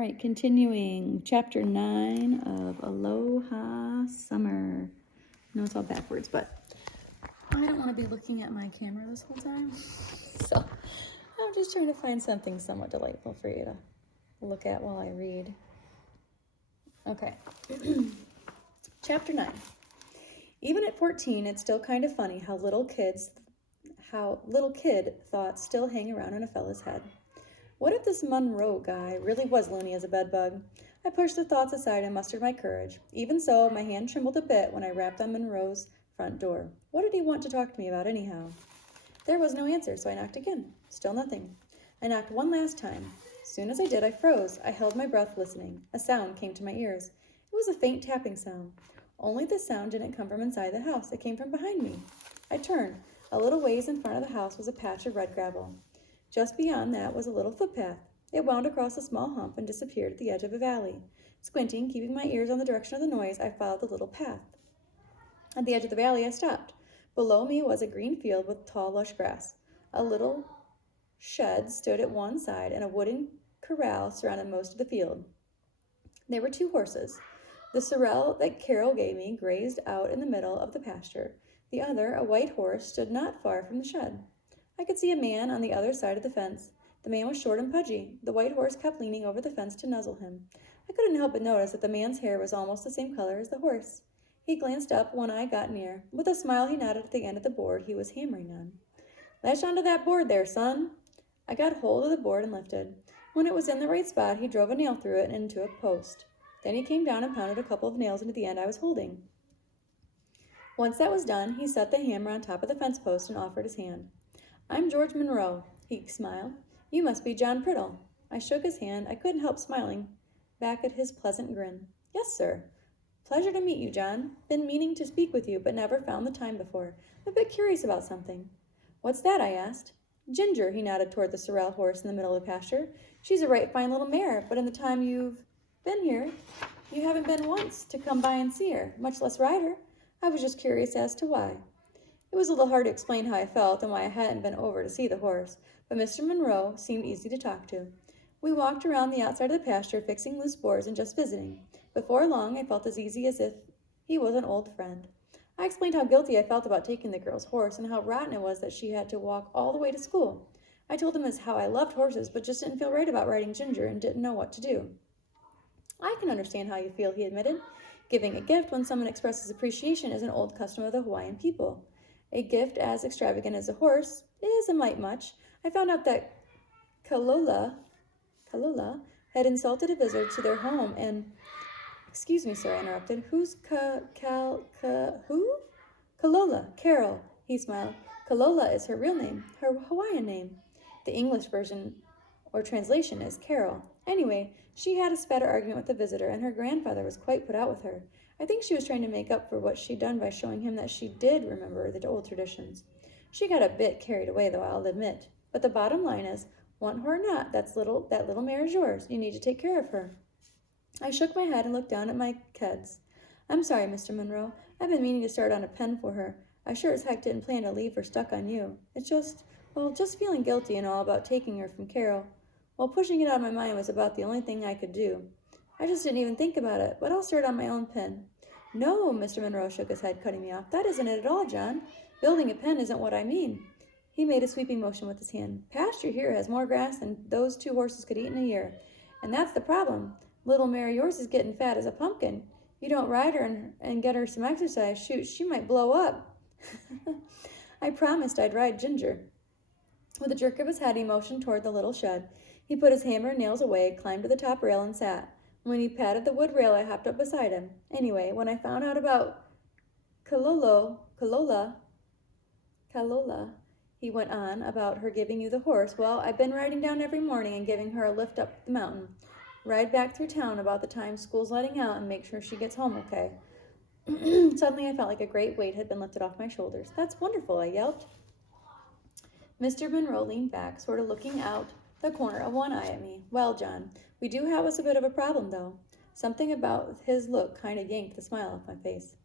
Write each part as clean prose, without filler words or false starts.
right, continuing chapter 9 of Aloha Summer. I know it's all backwards, but I don't want to be looking at my camera this whole time. So I'm just trying to find something somewhat delightful for you to look at while I read. Okay. Chapter 9. Even at 14, it's still kind of funny how little kid thoughts still hang around in a fella's head. What if this Monroe guy really was loony as a bedbug? I pushed the thoughts aside and mustered my courage. Even so, my hand trembled a bit when I rapped on Monroe's front door. What did he want to talk to me about anyhow? There was no answer, so I knocked again. Still nothing. I knocked one last time. As soon as I did, I froze. I held my breath listening. A sound came to my ears. It was a faint tapping sound. Only the sound didn't come from inside the house. It came from behind me. I turned. A little ways in front of the house was a patch of red gravel. Just beyond that was a little footpath. It wound across a small hump and disappeared at the edge of a valley. Squinting, keeping my ears on the direction of the noise, I followed the little path. At the edge of the valley, I stopped. Below me was a green field with tall, lush grass. A little shed stood at one side, and a wooden corral surrounded most of the field. There were 2 horses. The sorrel that Carol gave me grazed out in the middle of the pasture. The other, a white horse, stood not far from the shed. I could see a man on the other side of the fence. The man was short and pudgy. The white horse kept leaning over the fence to nuzzle him. I couldn't help but notice that the man's hair was almost the same color as the horse. He glanced up when I got near. With a smile, he nodded at the end of the board he was hammering on. "Latch onto that board there, son." I got hold of the board and lifted. When it was in the right spot, he drove a nail through it and into a post. Then he came down and pounded a couple of nails into the end I was holding. Once that was done, he set the hammer on top of the fence post and offered his hand. "I'm George Monroe," he smiled. "You must be John Priddle." I shook his hand. I couldn't help smiling back at his pleasant grin. "Yes, sir." "Pleasure to meet you, John. Been meaning to speak with you, but never found the time before. I'm a bit curious about something." "What's that?" I asked. "Ginger," he nodded toward the sorrel horse in the middle of the pasture. "She's a right fine little mare, but in the time you've been here, you haven't been once to come by and see her, much less ride her. I was just curious as to why." It was a little hard to explain how I felt and why I hadn't been over to see the horse, but Mr. Monroe seemed easy to talk to. We walked around the outside of the pasture, fixing loose boards and just visiting. Before long, I felt as easy as if he was an old friend. I explained how guilty I felt about taking the girl's horse and how rotten it was that she had to walk all the way to school. I told him how I loved horses, but just didn't feel right about riding Ginger and didn't know what to do. "I can understand how you feel," he admitted. "Giving a gift when someone expresses appreciation is an old custom of the Hawaiian people. A gift as extravagant as a horse is a mite much. I found out that Kalola had insulted a visitor to their home and—" "Excuse me, sir," I interrupted. "Who's who?" "Kalola, Carol," he smiled. "Kalola is her real name, her Hawaiian name. The English version or translation is Carol. Anyway, she had a spat argument with the visitor, and her grandfather was quite put out with her. I think she was trying to make up for what she'd done by showing him that she did remember the old traditions. She got a bit carried away, though, I'll admit. But the bottom line is, want her or not, that little mare is yours. You need to take care of her." I shook my head and looked down at my kids. "I'm sorry, Mr. Monroe. I've been meaning to start on a pen for her. I sure as heck didn't plan to leave her stuck on you. It's just feeling guilty and all about taking her from Carol. Well, pushing it out of my mind was about the only thing I could do. I just didn't even think about it, but I'll start on my own pen." "No," Mr. Monroe shook his head, cutting me off. "That isn't it at all, John. Building a pen isn't what I mean." He made a sweeping motion with his hand. "Pasture here has more grass than those 2 horses could eat in a year. And that's the problem. Little Mary yours is getting fat as a pumpkin. You don't ride her and get her some exercise. Shoot, she might blow up." I promised I'd ride Ginger. With a jerk of his head, he motioned toward the little shed. He put his hammer and nails away, climbed to the top rail, and sat. When he patted the wood rail, I hopped up beside him. "Anyway, when I found out about Kalola, he went on, about her giving you the horse, well, I've been riding down every morning and giving her a lift up the mountain. Ride back through town about the time school's letting out and make sure she gets home okay." Suddenly, I felt like a great weight had been lifted off my shoulders. "That's wonderful," I yelped. Mr. Monroe leaned back, sort of looking out the corner of one eye at me. "Well, John, we do have us a bit of a problem, though." Something about his look kind of yanked the smile off my face.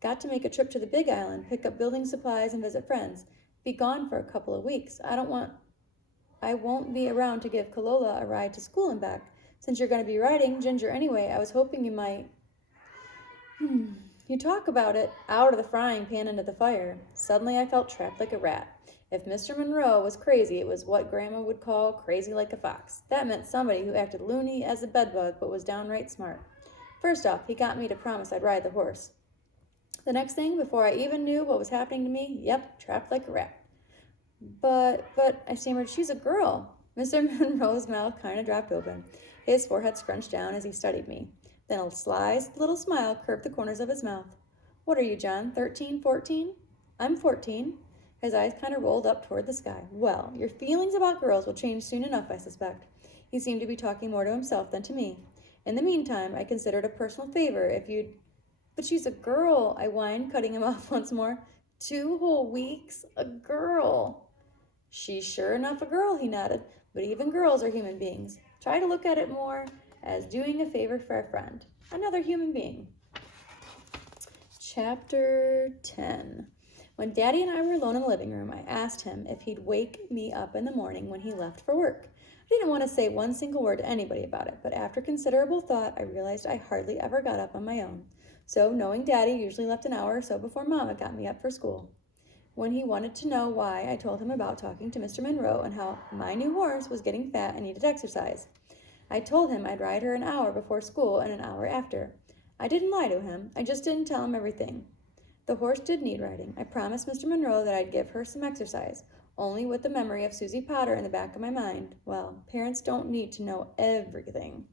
"Got to make a trip to the Big Island, pick up building supplies, and visit friends. Be gone for a couple of weeks. I won't be around to give Kalola a ride to school and back, Since you're going to be riding Ginger anyway, I was hoping you might... You talk about it, out of the frying pan into the fire. Suddenly I felt trapped like a rat. If Mr. Monroe was crazy, it was what Grandma would call crazy like a fox. That meant somebody who acted loony as a bedbug but was downright smart. First off, he got me to promise I'd ride the horse. The next thing, before I even knew what was happening to me, yep, trapped like a rat. But, I stammered, she's a girl. Mr. Monroe's mouth kind of dropped open. His forehead scrunched down as he studied me. Then a sly little smile curved the corners of his mouth. What are you, John, 13, 14? I'm 14. His eyes kind of rolled up toward the sky. Well, your feelings about girls will change soon enough, I suspect. He seemed to be talking more to himself than to me. In the meantime, I considered a personal favor if you'd... But she's a girl, I whined, cutting him off once more. 2 whole weeks? A girl. She's sure enough a girl, he nodded. But even girls are human beings. Try to look at it more as doing a favor for a friend. Another human being. Chapter 10. When Daddy and I were alone in the living room, I asked him if he'd wake me up in the morning when he left for work. I didn't want to say one single word to anybody about it, but after considerable thought, I realized I hardly ever got up on my own. So, knowing Daddy usually left an hour or so before Mama got me up for school. When he wanted to know why, I told him about talking to Mr. Monroe and how my new horse was getting fat and needed exercise. I told him I'd ride her an hour before school and an hour after. I didn't lie to him. I just didn't tell him everything. The horse did need riding. I promised Mr. Monroe that I'd give her some exercise, only with the memory of Susie Potter in the back of my mind. Well, parents don't need to know everything.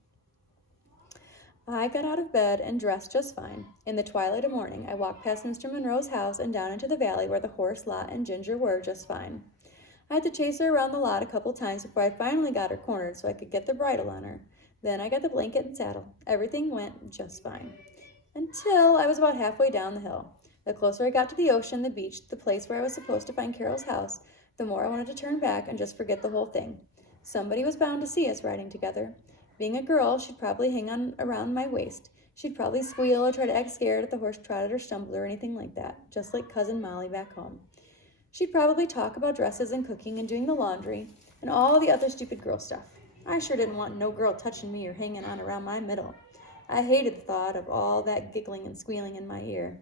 I got out of bed and dressed just fine. In the twilight of morning, I walked past Mr. Monroe's house and down into the valley where the horse, Lot, and Ginger were just fine. I had to chase her around the lot a couple times before I finally got her cornered so I could get the bridle on her. Then I got the blanket and saddle. Everything went just fine. Until I was about halfway down the hill. The closer I got to the ocean, the beach, the place where I was supposed to find Carol's house, the more I wanted to turn back and just forget the whole thing. Somebody was bound to see us riding together. Being a girl, she'd probably hang on around my waist. She'd probably squeal or try to act scared if the horse trotted or stumbled or anything like that, just like Cousin Molly back home. She'd probably talk about dresses and cooking and doing the laundry and all the other stupid girl stuff. I sure didn't want no girl touching me or hanging on around my middle. I hated the thought of all that giggling and squealing in my ear.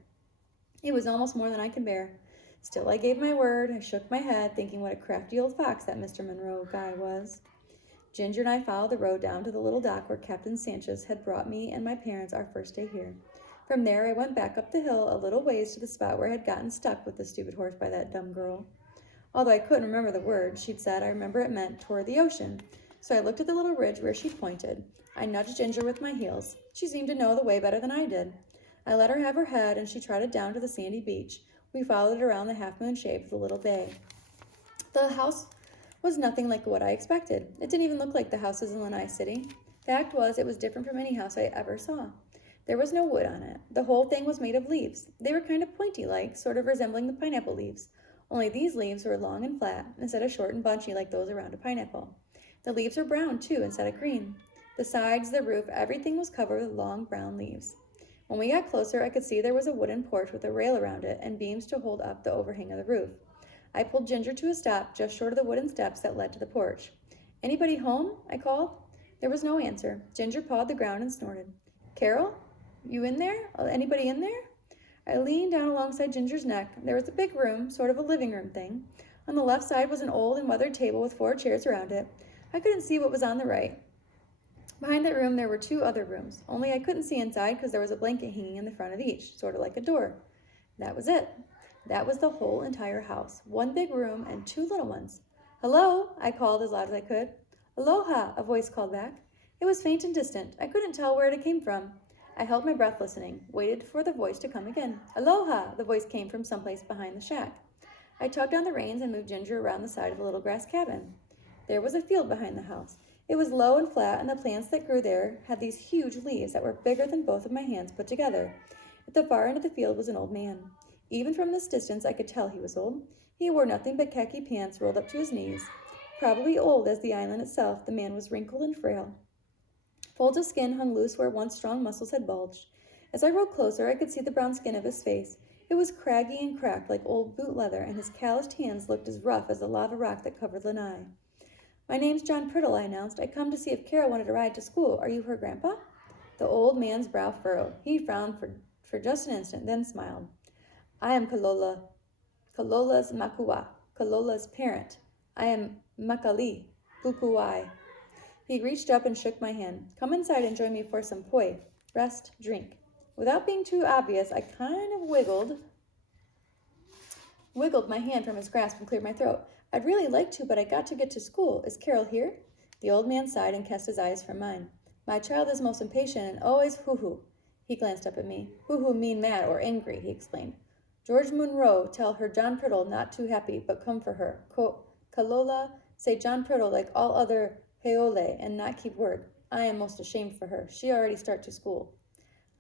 It was almost more than I could bear. Still, I gave my word. I shook my head, thinking what a crafty old fox that Mr. Monroe guy was. Ginger and I followed the road down to the little dock where Captain Sanchez had brought me and my parents our first day here. From there, I went back up the hill a little ways to the spot where I had gotten stuck with the stupid horse by that dumb girl. Although I couldn't remember the word she'd said, I remember it meant toward the ocean. So I looked at the little ridge where she pointed. I nudged Ginger with my heels. She seemed to know the way better than I did. I let her have her head, and she trotted down to the sandy beach. We followed it around the half-moon shape of the little bay. The house was nothing like what I expected. It didn't even look like the houses in Lanai City. Fact was, it was different from any house I ever saw. There was no wood on it. The whole thing was made of leaves. They were kind of pointy-like, sort of resembling the pineapple leaves. Only these leaves were long and flat, instead of short and bunchy like those around a pineapple. The leaves were brown, too, instead of green. The sides, the roof, everything was covered with long brown leaves. When we got closer, I could see there was a wooden porch with a rail around it and beams to hold up the overhang of the roof. I pulled Ginger to a stop just short of the wooden steps that led to the porch. "Anybody home?" I called. There was no answer. Ginger pawed the ground and snorted. "Carol? You in there? Anybody in there?" I leaned down alongside Ginger's neck. There was a big room, sort of a living room thing. On the left side was an old and weathered table with 4 chairs around it. I couldn't see what was on the right. Behind that room, there were 2 other rooms, only I couldn't see inside because there was a blanket hanging in the front of each, sort of like a door. That was it. That was the whole entire house. 1 big room and 2 little ones. "Hello," I called as loud as I could. "Aloha," a voice called back. It was faint and distant. I couldn't tell where it came from. I held my breath listening, waited for the voice to come again. "Aloha," the voice came from someplace behind the shack. I tugged on the reins and moved Ginger around the side of the little grass cabin. There was a field behind the house. It was low and flat, and the plants that grew there had these huge leaves that were bigger than both of my hands put together. At the far end of the field was an old man. Even from this distance, I could tell he was old. He wore nothing but khaki pants rolled up to his knees. Probably old as the island itself, the man was wrinkled and frail. Folds of skin hung loose where once strong muscles had bulged. As I rode closer, I could see the brown skin of his face. It was craggy and cracked like old boot leather, and his calloused hands looked as rough as the lava rock that covered Lanai. My name's John Priddle, I announced. I come to see if Carol wanted a ride to school. Are you her grandpa? The old man's brow furrowed. He frowned for just an instant, then smiled. I am Kalola's Makua, Kalola's parent. I am Makali, Pupuai. He reached up and shook my hand. Come inside and join me for some poi. Rest, drink. Without being too obvious, I kind of wiggled my hand from his grasp and cleared my throat. I'd really like to, but I got to get to school. Is Carol here? The old man sighed and cast his eyes from mine. My child is most impatient and always hoo-hoo. He glanced up at me. Hoo-hoo mean mad or angry, he explained. George Munro tell her John Priddle not too happy, but come for her. Kalola say John Priddle like all other heole and not keep word. I am most ashamed for her. She already start to school.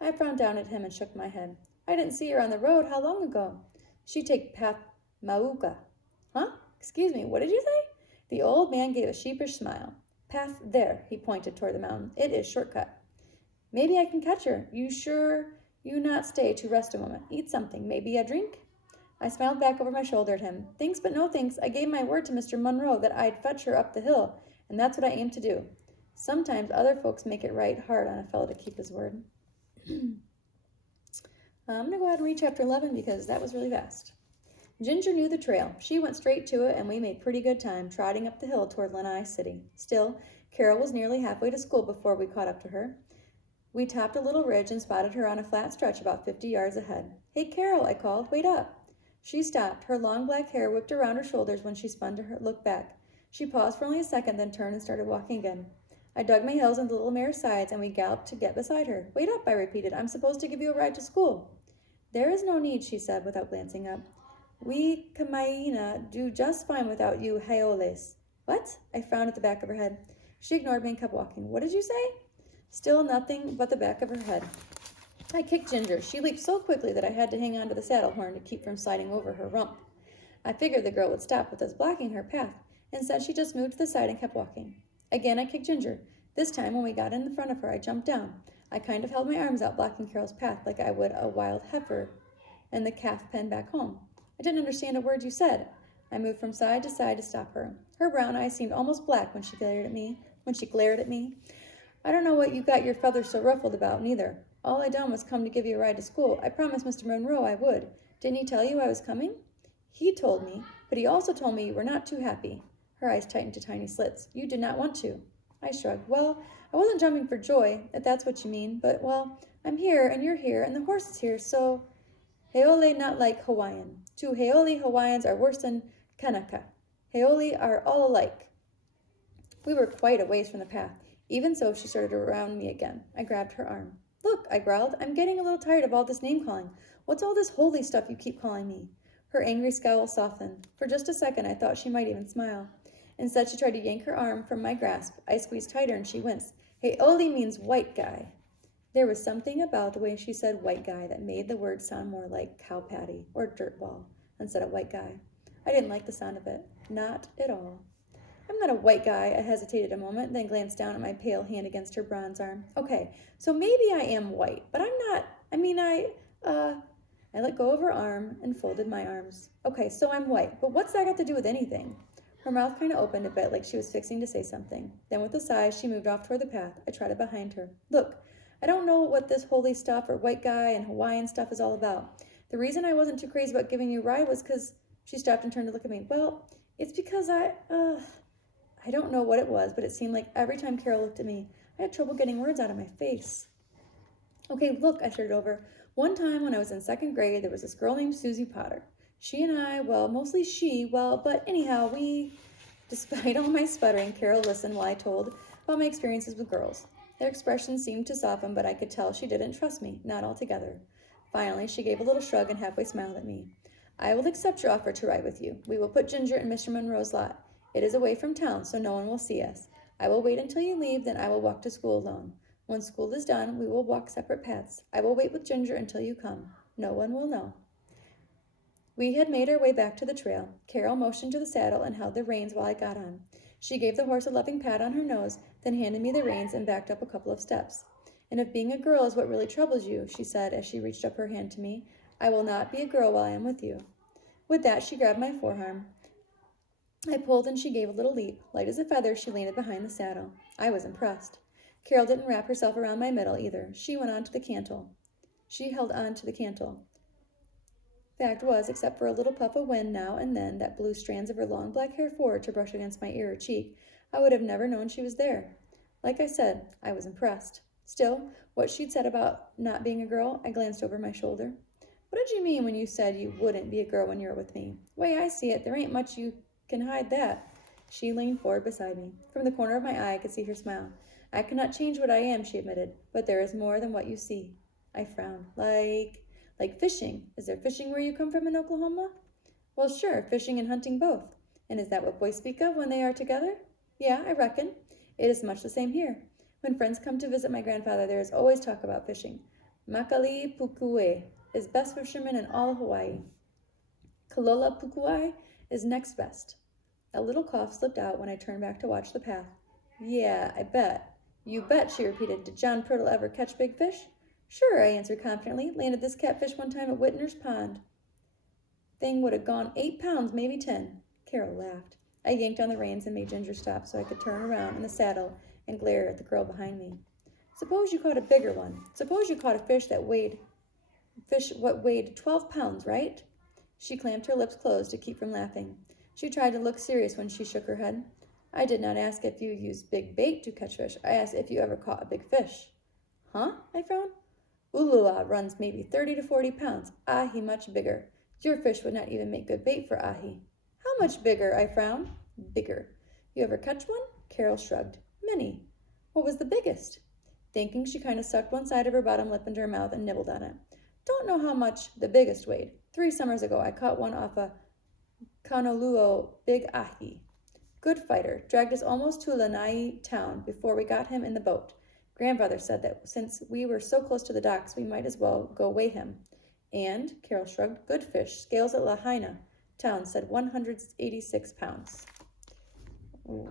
I frowned down at him and shook my head. I didn't see her on the road. How long ago? She take path Mauka. Huh? Excuse me, what did you say? The old man gave a sheepish smile. Path there, he pointed toward the mountain. It is shortcut. Maybe I can catch her. You sure you not stay to rest a moment? Eat something, maybe a drink? I smiled back over my shoulder at him. Thanks, but no thanks. I gave my word to Mr. Munro that I'd fetch her up the hill, and that's what I aim to do. Sometimes other folks make it right hard on a fellow to keep his word. I'm going to go ahead and read chapter 11 because that was really fast. Ginger knew the trail. She went straight to it, and we made pretty good time trotting up the hill toward Lanai City. Still, Carol was nearly halfway to school before we caught up to her. We topped a little ridge and spotted her on a flat stretch about 50 yards ahead. Hey, Carol, I called. Wait up. She stopped. Her long black hair whipped around her shoulders when she spun to look back. She paused for only a second, then turned and started walking again. I dug my heels into the little mare's sides, and we galloped to get beside her. Wait up, I repeated. I'm supposed to give you a ride to school. There is no need, she said without glancing up. We Kamaina do just fine without you Haoles. What? I frowned at the back of her head. She ignored me and kept walking. What did you say? Still nothing but the back of her head. I kicked Ginger. She leaped so quickly that I had to hang on to the saddle horn to keep from sliding over her rump. I figured the girl would stop with us blocking her path. Instead, she just moved to the side and kept walking. Again, I kicked Ginger. This time, when we got in front of her, I jumped down. I kind of held my arms out, blocking Carol's path like I would a wild heifer and the calf pen back home. I didn't understand a word you said. I moved from side to stop her. Her brown eyes seemed almost black when she glared at me. I don't know what you got your feathers so ruffled about, neither. All I done was come to give you a ride to school. I promised Mr. Monroe I would. Didn't he tell you I was coming? He told me, but he also told me you were not too happy. Her eyes tightened to tiny slits. You did not want to. I shrugged. Well, I wasn't jumping for joy, if that's what you mean, but, well, I'm here, and you're here, and the horse is here, so... Heole not like Hawaiian. Two Heole Hawaiians are worse than Kanaka. Heole are all alike. We were quite a ways from the path. Even so, she started around me again. I grabbed her arm. Look, I growled. I'm getting a little tired of all this name-calling. What's all this holy stuff you keep calling me? Her angry scowl softened. For just a second, I thought she might even smile. Instead, she tried to yank her arm from my grasp. I squeezed tighter, and she winced. Heole means white guy. There was something about the way she said white guy that made the word sound more like cow patty or dirt ball instead of white guy. I didn't like the sound of it. Not at all. I'm not a white guy. I hesitated a moment, then glanced down at my pale hand against her bronze arm. Okay, so maybe I am white, but I'm not. I let go of her arm and folded my arms. Okay, so I'm white, but what's that got to do with anything? Her mouth kind of opened a bit like she was fixing to say something. Then with a sigh, she moved off toward the path. I trotted behind her. Look, I don't know what this holy stuff or white guy and Hawaiian stuff is all about. The reason I wasn't too crazy about giving you a ride was because... She stopped and turned to look at me. Well, it's because I don't know what it was, but it seemed like every time Carol looked at me, I had trouble getting words out of my face. Okay, look, I started over. One time when I was in second grade, there was this girl named Susie Potter. She and I, well, mostly she, but anyhow, despite all my sputtering, Carol listened while I told about my experiences with girls. Their expressions seemed to soften, but I could tell she didn't trust me, not altogether. Finally, she gave a little shrug and halfway smiled at me. I will accept your offer to ride with you. We will put Ginger in Mr. Monroe's lot. It is away from town, so no one will see us. I will wait until you leave, then I will walk to school alone. When school is done, we will walk separate paths. I will wait with Ginger until you come. No one will know. We had made our way back to the trail. Carol motioned to the saddle and held the reins while I got on. She gave the horse a loving pat on her nose, then handed me the reins and backed up a couple of steps. And if being a girl is what really troubles you, she said as she reached up her hand to me, I will not be a girl while I am with you. With that, she grabbed my forearm. I pulled and she gave a little leap. Light as a feather, she landed behind the saddle. I was impressed. Carol didn't wrap herself around my middle either. She went on to the cantle. She held on to the cantle. Fact was, except for a little puff of wind now and then that blew strands of her long black hair forward to brush against my ear or cheek, I would have never known she was there. Like I said, I was impressed. Still, what she'd said about not being a girl, I glanced over my shoulder. What did you mean when you said you wouldn't be a girl when you're with me? Way I see it, there ain't much you can hide that. She leaned forward beside me. From the corner of my eye, I could see her smile. I cannot change what I am, she admitted, but there is more than what you see. I frowned. Like fishing. Is there fishing where you come from in Oklahoma? Well, sure, fishing and hunting both. And is that what boys speak of when they are together? Yeah, I reckon. It is much the same here. When friends come to visit my grandfather, there is always talk about fishing. Makali Pukue is best fisherman in all of Hawaii. Kalola Pukuai is next best. A little cough slipped out when I turned back to watch the path. Yeah, I bet. You bet, she repeated. Did John Purtle ever catch big fish? Sure, I answered confidently. Landed this catfish one time at Whitner's Pond. Thing would have gone 8 pounds, maybe 10. Carol laughed. I yanked on the reins and made Ginger stop so I could turn around in the saddle and glare at the girl behind me. Suppose you caught a bigger one. Suppose you caught a fish what weighed 12 pounds, right? She clamped her lips closed to keep from laughing. She tried to look serious when she shook her head. I did not ask if you used big bait to catch fish. I asked if you ever caught a big fish. Huh? I frowned. Ulua runs maybe 30 to 40 pounds. Ahi much bigger. Your fish would not even make good bait for ahi. How much bigger? I frowned. Bigger. You ever catch one? Carol shrugged. Many. What was the biggest? Thinking, she kind of sucked one side of her bottom lip into her mouth and nibbled on it. Don't know how much the biggest weighed. 3 summers ago, I caught one off a Kanoluo big ahi. Good fighter. Dragged us almost to Lanai town before we got him in the boat. Grandfather said that since we were so close to the docks, we might as well go weigh him. And, Carol shrugged, good fish. Scales at Lahaina town said 186 pounds. Ooh.